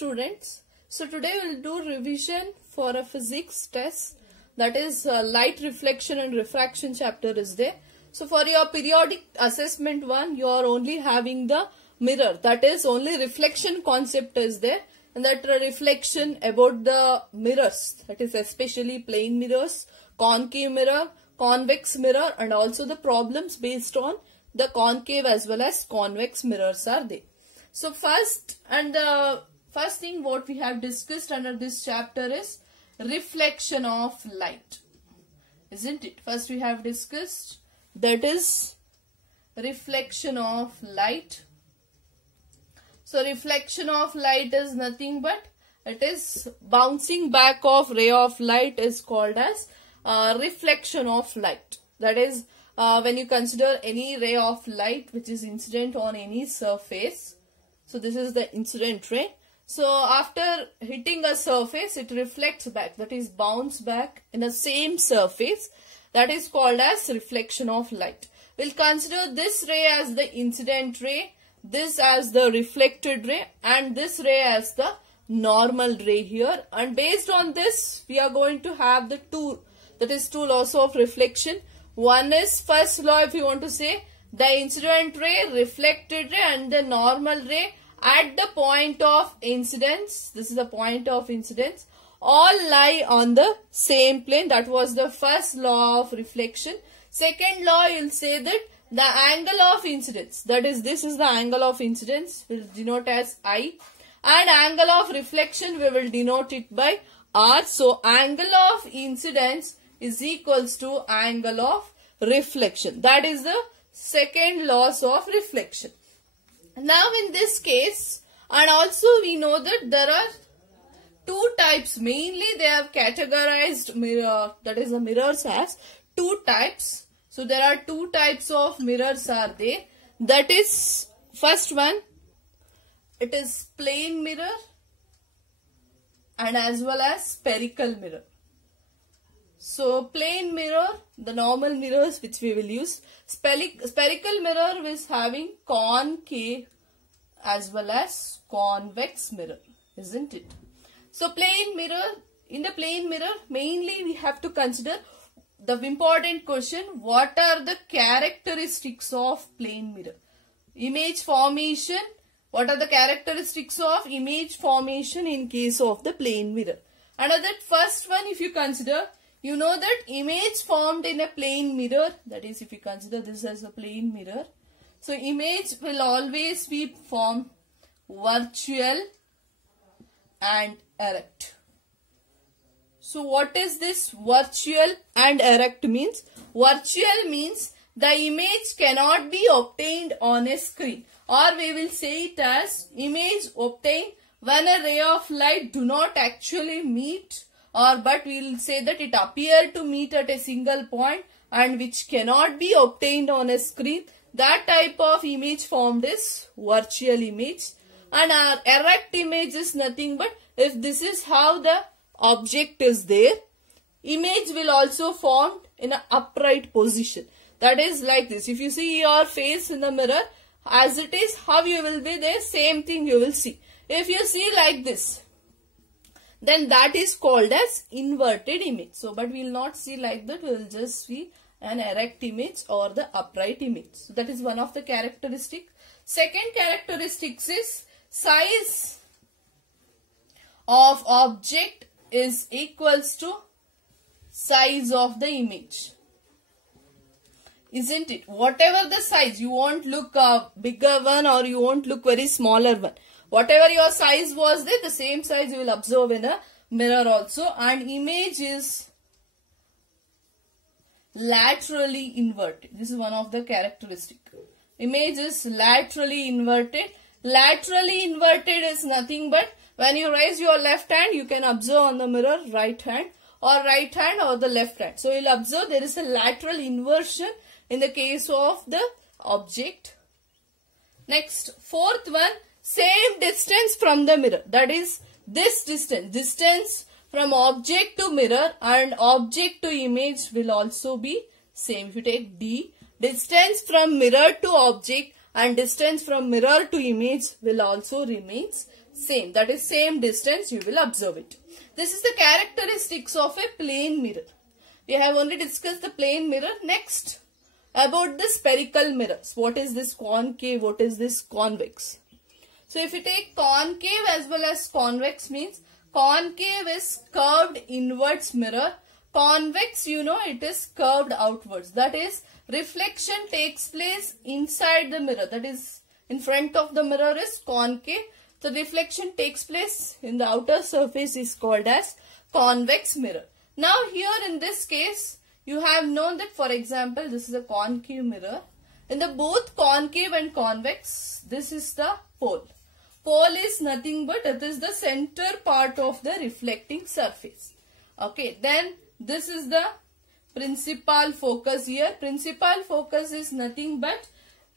students. So today we'll do revision for a physics test, that is light reflection and refraction chapter is there. So for your periodic assessment 1, you are only having the mirror, that is only reflection concept is there, and that reflection about the mirrors, that is especially plane mirrors, concave mirror, convex mirror, and also the problems based on the concave as well as convex mirrors are there. So first thing what we have discussed under this chapter is reflection of light, isn't it? First we have discussed that is reflection of light. So reflection of light is nothing but it is bouncing back of ray of light is called as reflection of light. That is when you consider any ray of light which is incident on any surface. So this is the incident ray. So after hitting a surface, it reflects back, that is bounce back in the same surface. That is called as reflection of light. We'll consider this ray as the incident ray, this as the reflected ray, and this ray as the normal ray here. And based on this, we are going to have the two laws of reflection. One is first law, if you want to say, the incident ray, reflected ray, and the normal ray at the point of incidence, this is the point of incidence, all lie on the same plane. That was the first law of reflection. Second law, you will say that the angle of incidence, that is this is the angle of incidence, we will denote as I, and angle of reflection we will denote it by R. So angle of incidence is equals to angle of reflection. That is the second laws of reflection. Now in this case, and also we know that there are two types. Mainly they have categorized mirror, that is the mirrors as two types. So there are two types of mirrors are there. That is first one, it is plane mirror and as well as spherical mirror. So plane mirror, the normal mirrors which we will use. Spherical mirror is having concave as well as convex mirror, isn't it? So plane mirror, in the plane mirror mainly we have to consider the important question, what are the characteristics of plane mirror? Image formation, what are the characteristics of image formation in case of the plane mirror? Another first one, if you consider, you know that image formed in a plane mirror, that is if you consider this as a plane mirror, so image will always be formed virtual and erect. So what is this virtual and erect means? Virtual means the image cannot be obtained on a screen, or we will say it as image obtained when a ray of light do not actually meet, or but we will say that it appear to meet at a single point and which cannot be obtained on a screen. That type of image formed is virtual image. And our erect image is nothing but if this is how the object is there, image will also form in an upright position. That is like this. If you see your face in the mirror as it is, how you will be there, same thing you will see. If you see like this, then that is called as inverted image. So, but we will not see like that. We will just see an erect image or the upright image. So, that is one of the characteristic. Second characteristics is size of object is equals to size of the image, isn't it? Whatever the size, you won't look a bigger one or you won't look very smaller one. Whatever your size was there, the same size you will observe in a mirror also. And image is laterally inverted. This is one of the characteristic. Image is laterally inverted. Laterally inverted is nothing but when you raise your left hand, you can observe on the mirror right hand or the left hand. So you will observe there is a lateral inversion in the case of the object. Next, fourth one, same distance from the mirror. That is this distance from object to mirror and object to image will also be same. If you take D, distance from mirror to object and distance from mirror to image will also remains same. That is same distance you will observe it. This is the characteristics of a plane mirror. We have only discussed the plane mirror. Next, about the spherical mirrors. What is this concave? What is this convex? So if you take concave as well as convex, means concave is curved inwards mirror. Convex, you know, it is curved outwards. That is, reflection takes place inside the mirror. That is, in front of the mirror is concave. The reflection takes place in the outer surface is called as convex mirror. Now here in this case, you have known that, for example, this is a concave mirror. In the both concave and convex, this is the pole. Pole is nothing but it is the center part of the reflecting surface. Okay, then this is the principal focus here. Principal focus is nothing but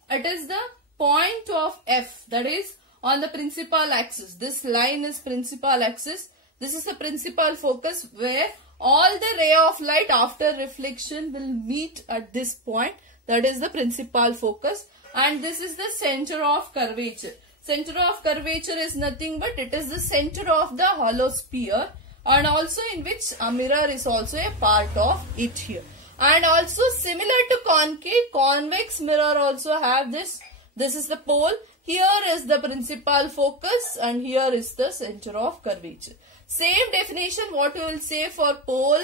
it is the point of F, that is on the principal axis. This line is principal axis. This is the principal focus where all the ray of light after reflection will meet at this point. That is the principal focus. And this is the center of curvature. Center of curvature is nothing but it is the center of the hollow sphere, and also in which a mirror is also a part of it here. And also similar to concave, convex mirror also have this. This is the pole. Here is the principal focus and here is the center of curvature. Same definition what we will say for pole,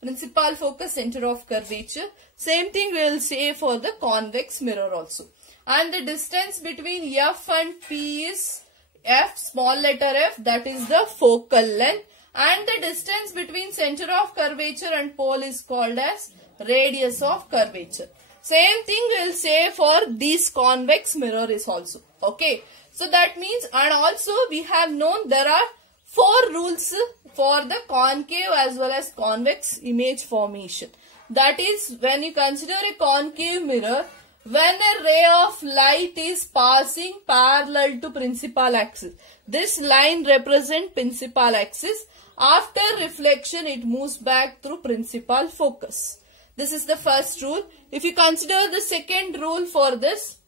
principal focus, center of curvature. Same thing we will say for the convex mirror also. And the distance between F and P is F, small letter F, that is the focal length. And the distance between center of curvature and pole is called as radius of curvature. Same thing we will say for this convex mirror is also. Okay. So that means, and also we have known there are 4 rules for the concave as well as convex image formation. That is, when you consider a concave mirror, when a ray of light is passing parallel to principal axis, this line represents principal axis. After reflection, it moves back through principal focus. This is the first rule. If you consider the second rule for this,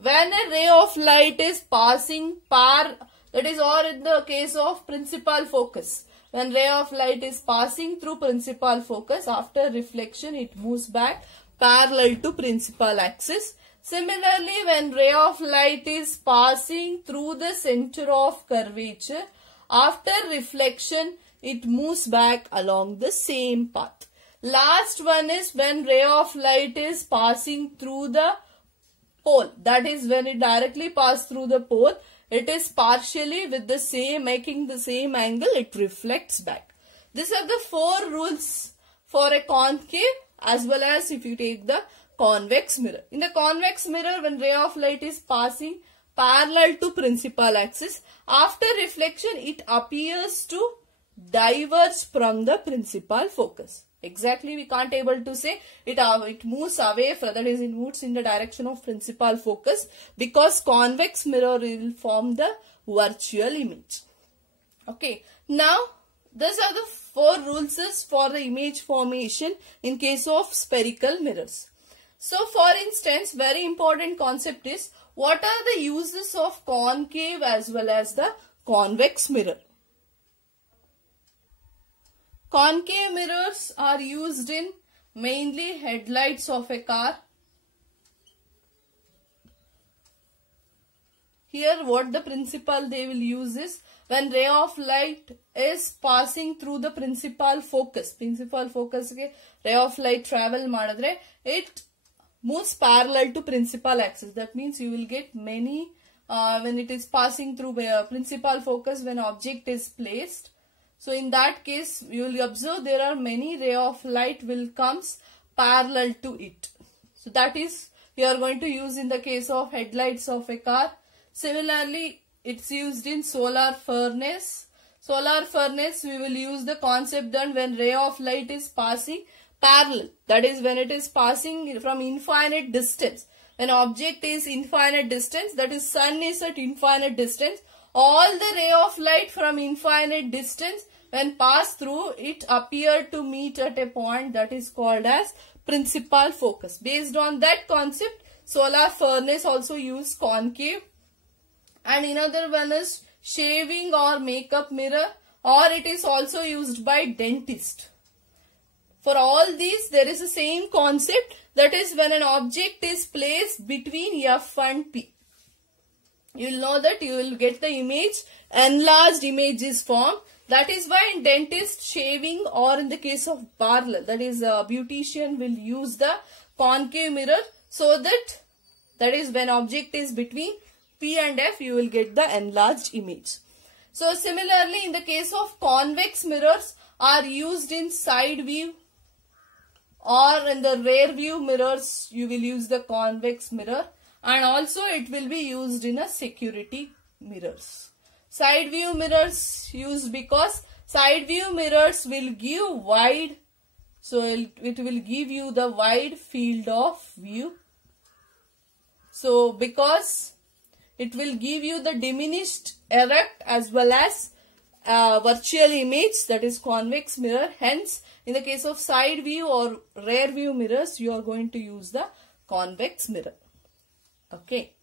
when a ray of light is passing that is, or in the case of principal focus, when ray of light is passing through principal focus, after reflection, it moves back parallel to principal axis. Similarly, when ray of light is passing through the center of curvature, after reflection, it moves back along the same path. Last one is when ray of light is passing through the pole. That is, when it directly passes through the pole, it is partially with the same, making the same angle, it reflects back. These are the 4 rules for a concave as well as if you take the convex mirror. In the convex mirror, when ray of light is passing parallel to principal axis, after reflection, it appears to diverge from the principal focus. Exactly, we can't able to say it moves away from, that is, it moves in the direction of principal focus, because convex mirror will form the virtual image. Okay, now these are the 4 rules for the image formation in case of spherical mirrors. So for instance, very important concept is, what are the uses of concave as well as the convex mirror? Concave mirrors are used in mainly headlights of a car. Here what the principle they will use is, when ray of light is passing through the principal focus ke ray of light travel madadre, it moves parallel to principal axis. That means you will get many, when it is passing through principal focus, when object is placed. So in that case, you will observe there are many ray of light will comes parallel to it. So that is, we are going to use in the case of headlights of a car. Similarly, it's used in solar furnace. Solar furnace, we will use the concept that when ray of light is passing parallel, that is, when it is passing from infinite distance. When object is infinite distance, that is, sun is at infinite distance, all the ray of light from infinite distance, when pass through, it appear to meet at a point that is called as principal focus. Based on that concept, solar furnace also use concave, and another one is shaving or makeup mirror, or it is also used by dentist. For all these, there is the same concept, that is when an object is placed between F and P. You will know that you will get the image, enlarged image is formed. That is why in dentist, shaving, or in the case of parlor, that is a beautician will use the concave mirror, so that is when object is between P and F, you will get the enlarged image. So similarly, in the case of convex mirrors are used in side view, or in the rear view mirrors, you will use the convex mirror, and also it will be used in a security mirrors. Side view mirrors used because side view mirrors will give wide, so it will give you the wide field of view. So because it will give you the diminished, erect as well as virtual image, that is convex mirror. Hence, in the case of side view or rear view mirrors, you are going to use the convex mirror. Okay.